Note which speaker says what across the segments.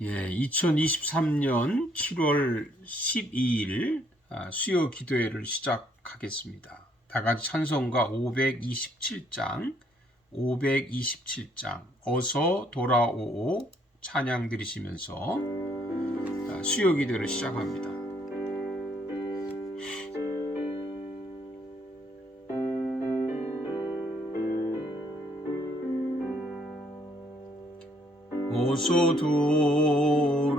Speaker 1: 예, 2023년 7월 12일 아, 수요 기도회를 시작하겠습니다. 다 같이 찬송가 527장, 527장, 어서 돌아오오 찬양 드리시면서 아, 수요 기도회를 시작합니다. 어서 돌아오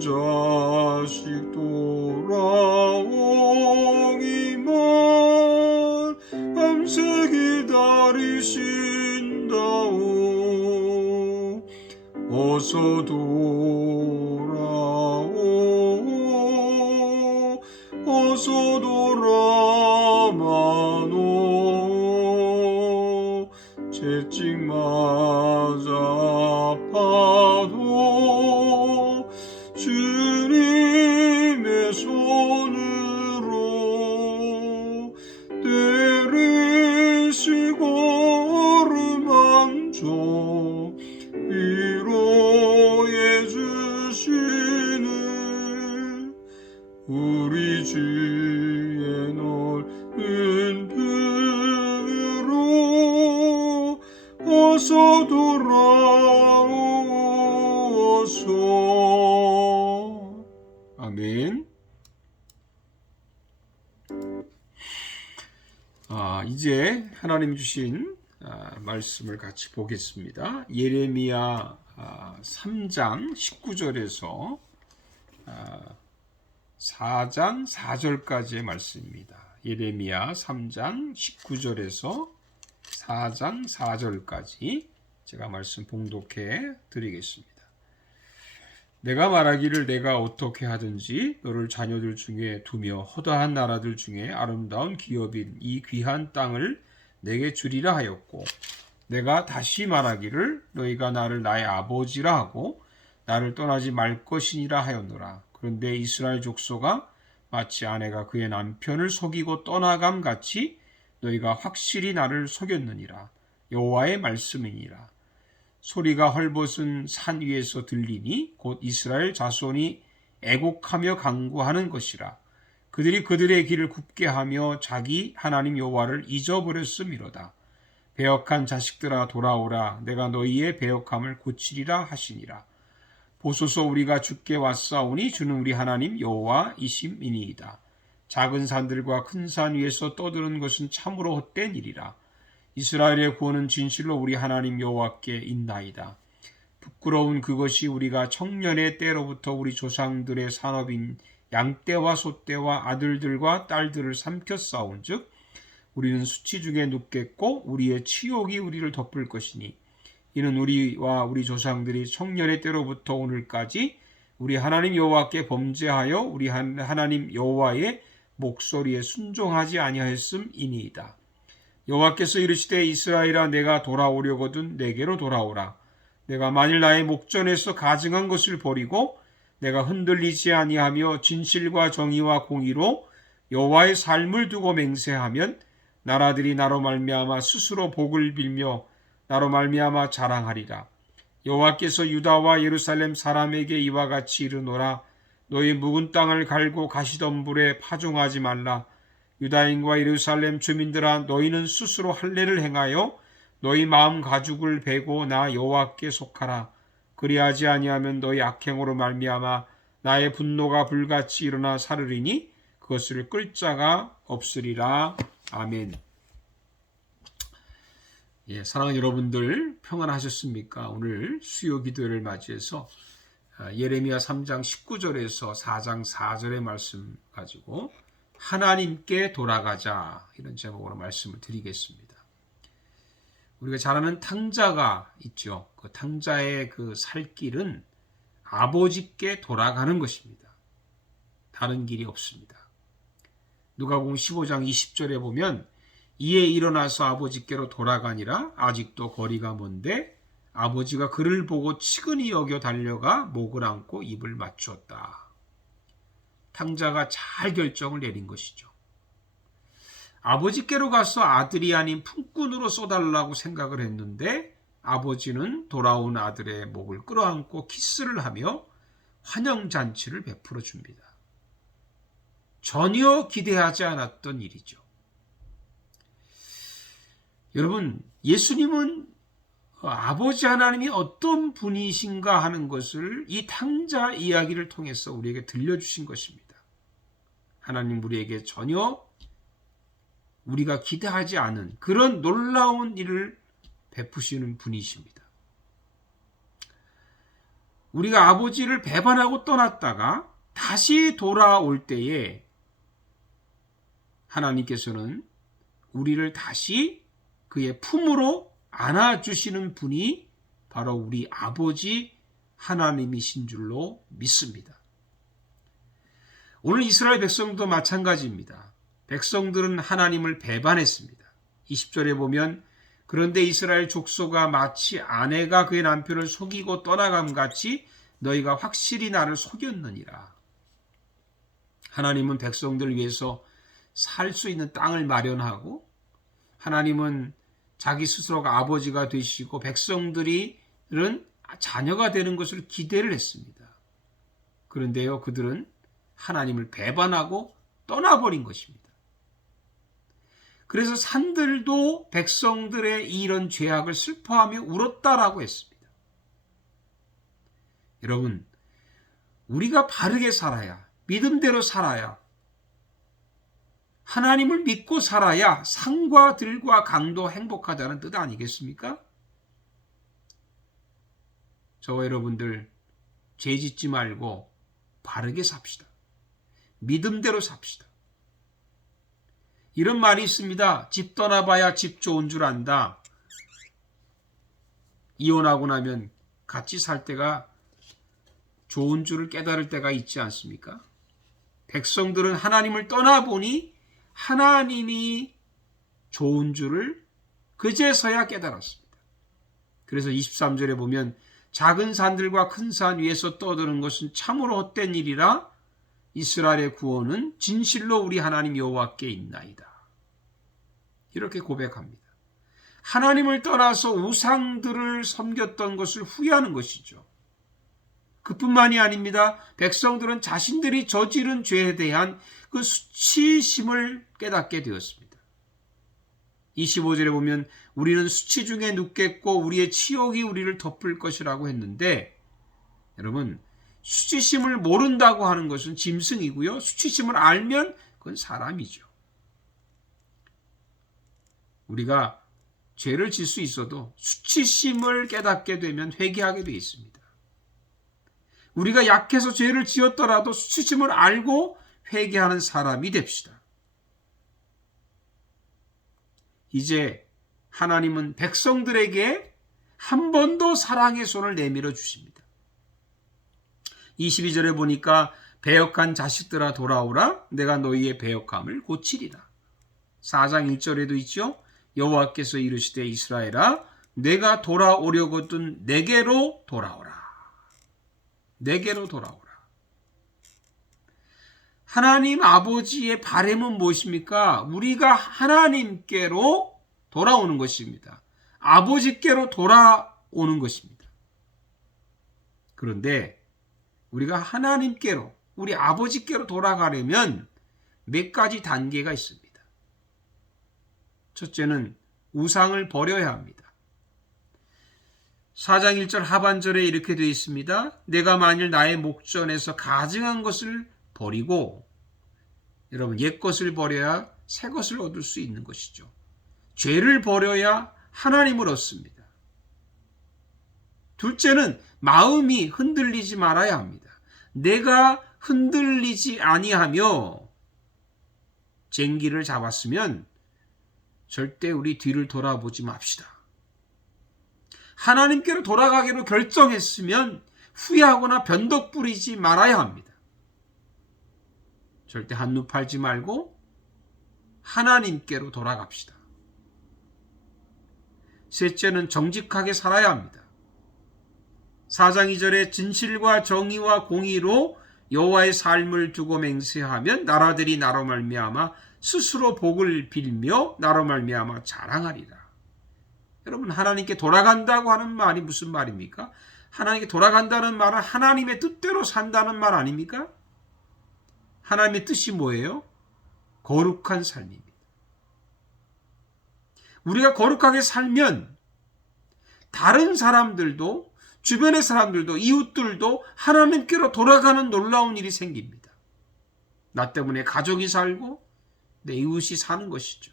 Speaker 1: 자식 돌아오기만 밤새 기다리신다오. 어서 돌아오. 어서 돌아마노 채찍 맞아 아파도 어서 돌아오소서 아멘 아, 이제 하나님 주신 아, 말씀을 같이 보겠습니다. 예레미야 아, 3장 19절에서 아, 4장 4절까지의 말씀입니다. 예레미야 3장 19절에서 4장 4절까지 제가 말씀 봉독해 드리겠습니다. 내가 말하기를 내가 어떻게 하든지 너를 자녀들 중에 두며 허다한 나라들 중에 아름다운 기업인 이 귀한 땅을 내게 주리라 하였고 내가 다시 말하기를 너희가 나를 나의 아버지라 하고 나를 떠나지 말 것이니라 하였노라 그런데 이스라엘 족소가 마치 아내가 그의 남편을 속이고 떠나감 같이 너희가 확실히 나를 속였느니라. 여호와의 말씀이니라. 소리가 헐벗은 산 위에서 들리니 곧 이스라엘 자손이 애곡하며 강구하는 것이라. 그들이 그들의 길을 굽게 하며 자기 하나님 여호와를 잊어버렸음이로다. 배역한 자식들아 돌아오라. 내가 너희의 배역함을 고치리라 하시니라. 보소서 우리가 주께 왔사오니 주는 우리 하나님 여호와이심이니이다 작은 산들과 큰 산 위에서 떠드는 것은 참으로 헛된 일이라 이스라엘의 구원은 진실로 우리 하나님 여호와께 있나이다. 부끄러운 그것이 우리가 청년의 때로부터 우리 조상들의 산업인 양떼와 소떼와 아들들과 딸들을 삼켰사온즉 우리는 수치 중에 눕겠고 우리의 치욕이 우리를 덮을 것이니 이는 우리와 우리 조상들이 청년의 때로부터 오늘까지 우리 하나님 여호와께 범죄하여 우리 하나님 여호와의 목소리에 순종하지 아니하였음이니이다. 여호와께서 이르시되 이스라엘아 내가 돌아오려거든 내게로 돌아오라 내가 만일 나의 목전에서 가증한 것을 버리고 내가 흔들리지 아니하며 진실과 정의와 공의로 여호와의 삶을 두고 맹세하면 나라들이 나로 말미암아 스스로 복을 빌며 나로 말미암아 자랑하리라. 여호와께서 유다와 예루살렘 사람에게 이와 같이 이르노라 너희 묵은 땅을 갈고 가시덤불에 파종하지 말라 유다인과 예루살렘 주민들아 너희는 스스로 할례를 행하여 너희 마음 가죽을 베고 나 여호와께 속하라 그리하지 아니하면 너희 악행으로 말미암아 나의 분노가 불같이 일어나 사르리니 그것을 끌 자가 없으리라 아멘. 예, 사랑하는 여러분들 평안하셨습니까? 오늘 수요 기도를 맞이해서 아, 예레미야 3장 19절에서 4장 4절의 말씀 가지고 하나님께 돌아가자 이런 제목으로 말씀을 드리겠습니다. 우리가 잘 아는 탕자가 있죠. 그 탕자의 그 살 길은 아버지께 돌아가는 것입니다. 다른 길이 없습니다. 누가복음 15장 20절에 보면 이에 일어나서 아버지께로 돌아가니라 아직도 거리가 먼데 아버지가 그를 보고 치근히 여겨 달려가 목을 안고 입을 맞추었다. 탕자가 잘 결정을 내린 것이죠. 아버지께로 가서 아들이 아닌 품꾼으로 쏘달라고 생각을 했는데 아버지는 돌아온 아들의 목을 끌어안고 키스를 하며 환영잔치를 베풀어 줍니다. 전혀 기대하지 않았던 일이죠. 여러분, 예수님은 아버지 하나님이 어떤 분이신가 하는 것을 이 탕자 이야기를 통해서 우리에게 들려주신 것입니다. 하나님 우리에게 전혀 우리가 기대하지 않은 그런 놀라운 일을 베푸시는 분이십니다. 우리가 아버지를 배반하고 떠났다가 다시 돌아올 때에 하나님께서는 우리를 다시 그의 품으로 안아주시는 분이 바로 우리 아버지 하나님이신 줄로 믿습니다. 오늘 이스라엘 백성도 마찬가지입니다. 백성들은 하나님을 배반했습니다. 20절에 보면 그런데 이스라엘 족소가 마치 아내가 그의 남편을 속이고 떠나감 같이 너희가 확실히 나를 속였느니라. 하나님은 백성들을 위해서 살 수 있는 땅을 마련하고 하나님은 자기 스스로가 아버지가 되시고 백성들이는 자녀가 되는 것을 기대를 했습니다. 그런데요, 그들은 하나님을 배반하고 떠나버린 것입니다. 그래서 산들도 백성들의 이런 죄악을 슬퍼하며 울었다라고 했습니다. 여러분, 우리가 바르게 살아야, 믿음대로 살아야, 하나님을 믿고 살아야 상과 들과 강도 행복하다는 뜻 아니겠습니까? 저와 여러분들 죄 짓지 말고 바르게 삽시다. 믿음대로 삽시다. 이런 말이 있습니다. 집 떠나봐야 집 좋은 줄 안다. 이혼하고 나면 같이 살 때가 좋은 줄을 깨달을 때가 있지 않습니까? 백성들은 하나님을 떠나보니 하나님이 좋은 줄을 그제서야 깨달았습니다. 그래서 23절에 보면 작은 산들과 큰 산 위에서 떠드는 것은 참으로 헛된 일이라 이스라엘의 구원은 진실로 우리 하나님 여호와께 있나이다. 이렇게 고백합니다. 하나님을 떠나서 우상들을 섬겼던 것을 후회하는 것이죠. 그뿐만이 아닙니다. 백성들은 자신들이 저지른 죄에 대한 그 수치심을 깨닫게 되었습니다. 25절에 보면 우리는 수치 중에 눕겠고 우리의 치욕이 우리를 덮을 것이라고 했는데 여러분 수치심을 모른다고 하는 것은 짐승이고요. 수치심을 알면 그건 사람이죠. 우리가 죄를 질 수 있어도 수치심을 깨닫게 되면 회개하게 되어 있습니다. 우리가 약해서 죄를 지었더라도 수치심을 알고 회개하는 사람이 됩시다. 이제 하나님은 백성들에게 한 번 더 사랑의 손을 내밀어 주십니다. 22절에 보니까 배역한 자식들아 돌아오라 내가 너희의 배역함을 고치리라. 4장 1절에도 있죠. 여호와께서 이르시되 이스라엘아 내가 돌아오려거든 내게로 돌아오라. 내게로 돌아오라. 하나님 아버지의 바램은 무엇입니까? 우리가 하나님께로 돌아오는 것입니다. 아버지께로 돌아오는 것입니다. 그런데 우리가 하나님께로, 우리 아버지께로 돌아가려면 몇 가지 단계가 있습니다. 첫째는 우상을 버려야 합니다. 4장 1절 하반절에 이렇게 되어 있습니다. 내가 만일 나의 목전에서 가증한 것을 버리고 여러분 옛 것을 버려야 새 것을 얻을 수 있는 것이죠. 죄를 버려야 하나님을 얻습니다. 둘째는 마음이 흔들리지 말아야 합니다. 내가 흔들리지 아니하며 쟁기를 잡았으면 절대 우리 뒤를 돌아보지 맙시다. 하나님께로 돌아가기로 결정했으면 후회하거나 변덕 부리지 말아야 합니다. 절대 한눈 팔지 말고 하나님께로 돌아갑시다. 셋째는 정직하게 살아야 합니다. 4장 2절에 진실과 정의와 공의로 여호와의 삶을 두고 맹세하면 나라들이 나로 말미암아 스스로 복을 빌며 나로 말미암아 자랑하리라. 여러분 하나님께 돌아간다고 하는 말이 무슨 말입니까? 하나님께 돌아간다는 말은 하나님의 뜻대로 산다는 말 아닙니까? 하나님의 뜻이 뭐예요? 거룩한 삶입니다. 우리가 거룩하게 살면 다른 사람들도 주변의 사람들도 이웃들도 하나님께로 돌아가는 놀라운 일이 생깁니다. 나 때문에 가족이 살고 내 이웃이 사는 것이죠.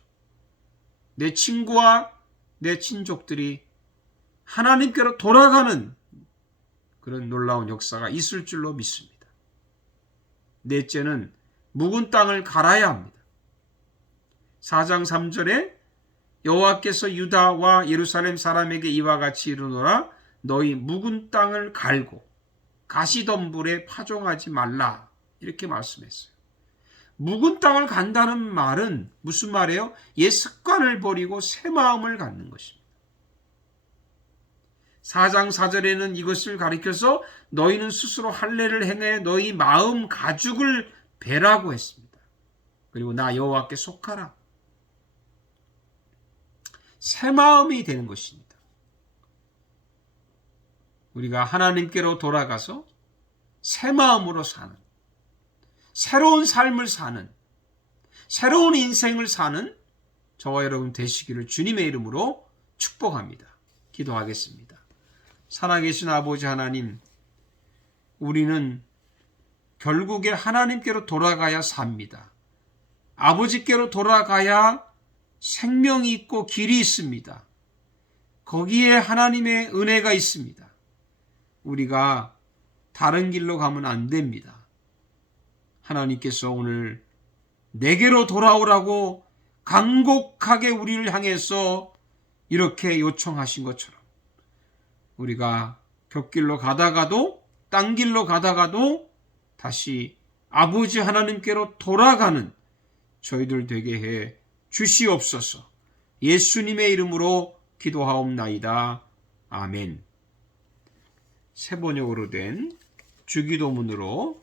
Speaker 1: 내 친구와 내 친족들이 하나님께로 돌아가는 그런 놀라운 역사가 있을 줄로 믿습니다. 넷째는 묵은 땅을 갈아야 합니다. 4장 3절에 여호와께서 유다와 예루살렘 사람에게 이와 같이 이르노라 너희 묵은 땅을 갈고 가시덤불에 파종하지 말라 이렇게 말씀했어요. 묵은 땅을 간다는 말은 무슨 말이에요? 옛 습관을 버리고 새 마음을 갖는 것입니다. 4장 4절에는 이것을 가리켜서 너희는 스스로 할례를 행해 너희 마음 가죽을 베라고 했습니다. 그리고 나 여호와께 속하라. 새 마음이 되는 것입니다. 우리가 하나님께로 돌아가서 새 마음으로 사는 새로운 삶을 사는 새로운 인생을 사는 저와 여러분 되시기를 주님의 이름으로 축복합니다. 기도하겠습니다. 살아계신 아버지 하나님, 우리는 결국에 하나님께로 돌아가야 삽니다. 아버지께로 돌아가야 생명이 있고 길이 있습니다. 거기에 하나님의 은혜가 있습니다. 우리가 다른 길로 가면 안 됩니다. 하나님께서 오늘 내게로 돌아오라고 간곡하게 우리를 향해서 이렇게 요청하신 것처럼 우리가 곁길로 가다가도 딴 길로 가다가도 다시 아버지 하나님께로 돌아가는 저희들 되게 해 주시옵소서. 예수님의 이름으로 기도하옵나이다. 아멘. 세 번역으로 된 주기도문으로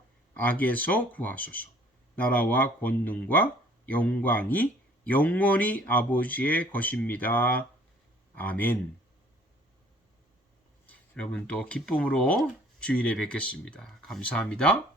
Speaker 1: 악에서 구하소서. 나라와 권능과 영광이 영원히 아버지의 것입니다. 아멘. 여러분 또 기쁨으로 주일에 뵙겠습니다. 감사합니다.